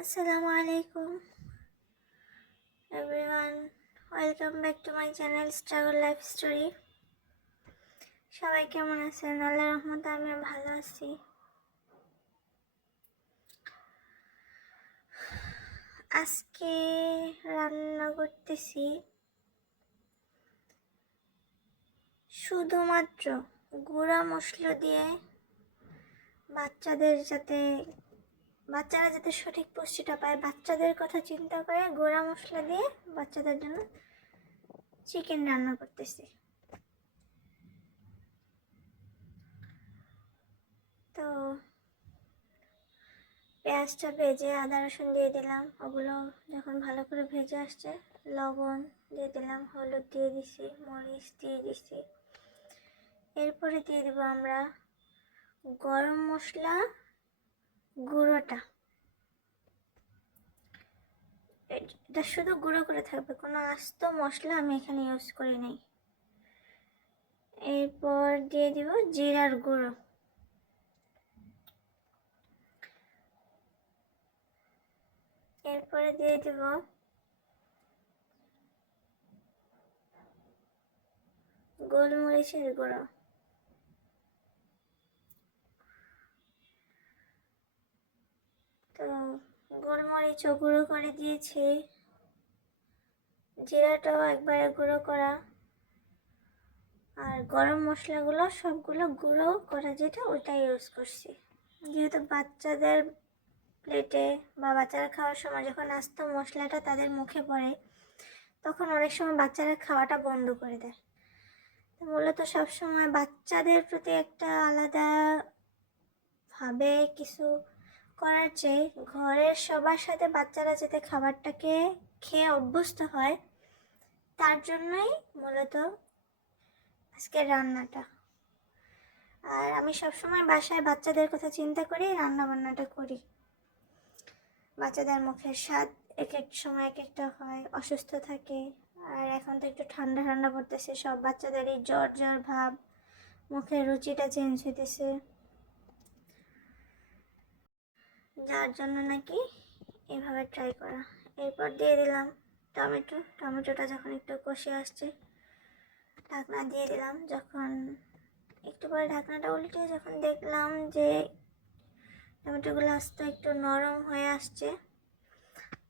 Assalamu alaikum everyone, welcome back to my channel Struggle Life Story. সবাই কেমন আছেন? আল্লাহর রহমতে আমি ভালো আছি। আজকে রান্না করতেছি শুধুমাত্র গুঁড়া মশলা দিয়ে বাচ্চারা যাতে সঠিক পুষ্টিটা পায়, বাচ্চাদের কথা চিন্তা করে গুঁড়া মশলা দিয়ে বাচ্চাদের জন্য চিকেন রান্না করতেছি। তো পেঁয়াজটা ভেজে আদা রসুন দিয়ে দিলাম, ওগুলো যখন ভালো করে ভেজে আসছে লবণ দিয়ে দিলাম, হলুদ দিয়ে দিছি, মরিচ দিয়ে দিছি। এরপরে দিয়ে দেবো আমরা গরম মশলা গুঁড়োটা। এটা শুধু গুঁড়ো করে থাকবে, কোনো আস্ত মশলা আমি এখানে ইউজ করি নাই। এরপর দিয়ে দিব জিরার গুঁড়ো, এরপরে দিয়ে দিব গোলমরিচের গুঁড়ো, তো গোলমরিচও গুঁড়ো করে দিয়েছি, জিরাটাও একবারে গুঁড়ো করা, আর গরম মশলাগুলো সবগুলো গুঁড়ো করা যেটা ওইটা ইউজ করছি। যেহেতু বাচ্চাদের প্লেটে বা বাচ্চারা খাওয়ার সময় যখন আস্ত মশলাটা তাদের মুখে পড়ে তখন অনেক সময় বাচ্চারা খাওয়াটা বন্ধ করে দেয়। তো মূলত সবসময় বাচ্চাদের প্রতি একটা আলাদা ভাবে কিছু করার চেয়ে ঘরের সবার সাথে বাচ্চারা যাতে খাবারটাকে খেয়ে অভ্যস্ত হয় তার জন্যই মূলত আজকের রান্নাটা। আর আমি সবসময় বাসায় বাচ্চাদের কথা চিন্তা করে রান্না বান্নাটা করি। বাচ্চাদের মুখের স্বাদ এক এক সময় এক একটা হয়, অসুস্থ থাকে। আর এখন তো একটু ঠান্ডা ঠান্ডা পড়তেছে, সব বাচ্চাদেরই জ্বর জ্বর ভাব, মুখের রুচিটা চেঞ্জ হইতেছে, যার জন্য নাকি এভাবে ট্রাই করা। এরপর দিয়ে দিলাম টমেটোটা যখন একটু কষে আসছে ঢাকনা দিয়ে দিলাম। যখন একটু পরে ঢাকনাটা উল্টে যখন দেখলাম যে টমেটোগুলো আস্তে একটু নরম হয়ে আসছে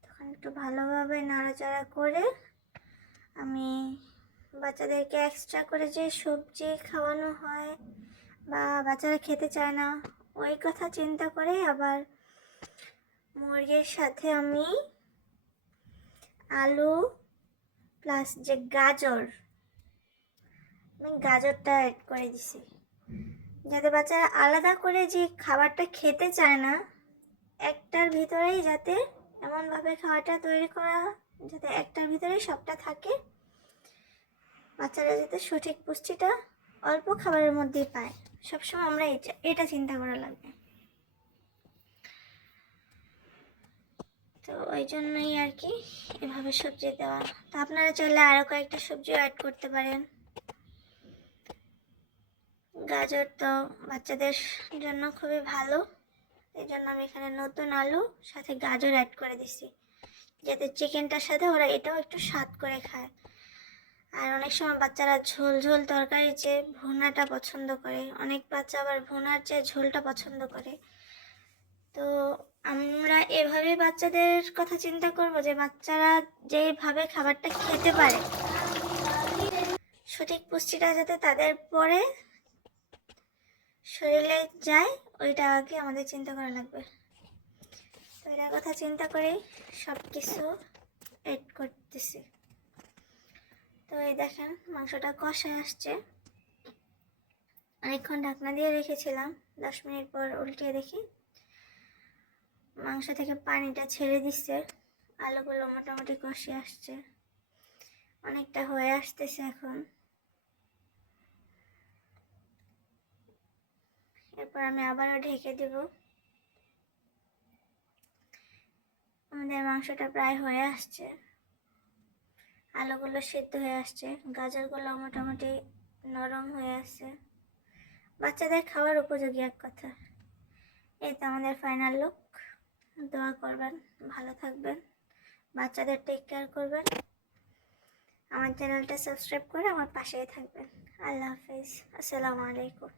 তখন একটু ভালোভাবে নাড়াচাড়া করে আমি বাচ্চাদেরকে এক্সট্রা করে যে সবজি খাওয়ানো হয় বা বাচ্চারা খেতে চায় না ওই কথা চিন্তা করে আবার মুরগির সাথে আমি আলু প্লাস যে গাজরটা অ্যাড করে দিছি, যাতে বাচ্চারা আলাদা করে যে খাবারটা খেতে চায় না একটার ভিতরেই যাতে এমনভাবে খাওয়াটা তৈরি করা যাতে একটার ভিতরেই সবটা থাকে, বাচ্চারা যাতে সঠিক পুষ্টিটা অল্প খাবারের মধ্যেই পায়। সবসময় আমরা এটা চিন্তা করা লাগবে। তো ওই জন্যই আর কি এভাবে সবজি দেওয়া। তো আপনারা চাইলে আরও কয়েকটা সবজিও অ্যাড করতে পারেন। গাজর তো বাচ্চাদের জন্য খুবই ভালো, এই জন্য আমি এখানে নতুন আলু সাথে গাজর অ্যাড করে দিছি যাতে চিকেনটার সাথে ওরা এটাও একটু স্বাদ করে খায়। আর অনেক সময় বাচ্চারা ঝোল ঝোল তরকারির চেয়ে ভুনাটা পছন্দ করে, অনেক বাচ্চা আবার ভুনার চেয়ে ঝোলটা পছন্দ করে। তো আমরা এভাবে বাচ্চাদের কথা চিন্তা করব যে বাচ্চারা যেভাবে খাবারটা খেতে পারে সঠিক পুষ্টিটা যাতে তাদের পরে শরীরে যায় ওইটা আগে আমাদের চিন্তা করা লাগবে। তো এটার কথা চিন্তা করেই সব কিছু এড করতেছি। তো এই দেখেন মাংসটা কষায় আসছে, অনেকক্ষণ ঢাকনা দিয়ে রেখেছিলাম, 10 মিনিট পর উল্টিয়ে দেখি মাংস থেকে পানিটা ছেড়ে দিচ্ছে, আলুগুলো মোটামুটি কষে আসছে, অনেকটা হয়ে আসতেছে এখন। এরপর আমি আবারও ঢেকে দেব। আমাদের মাংসটা প্রায় হয়ে আসছে, আলুগুলো সিদ্ধ হয়ে আসছে, গাজরগুলো মোটামুটি নরম হয়ে আসছে, বাচ্চাদের খাওয়ার উপযোগী এক কথা। এই তো আমাদের ফাইনাল লুক। দোয়া করবেন, ভালো থাকবেন, বাচ্চাদের টেক কেয়ার করবেন। আমার চ্যানেলটা সাবস্ক্রাইব করে আমার পাশেই থাকবেন। আল্লাহ হাফিজ, আসসালামু আলাইকুম।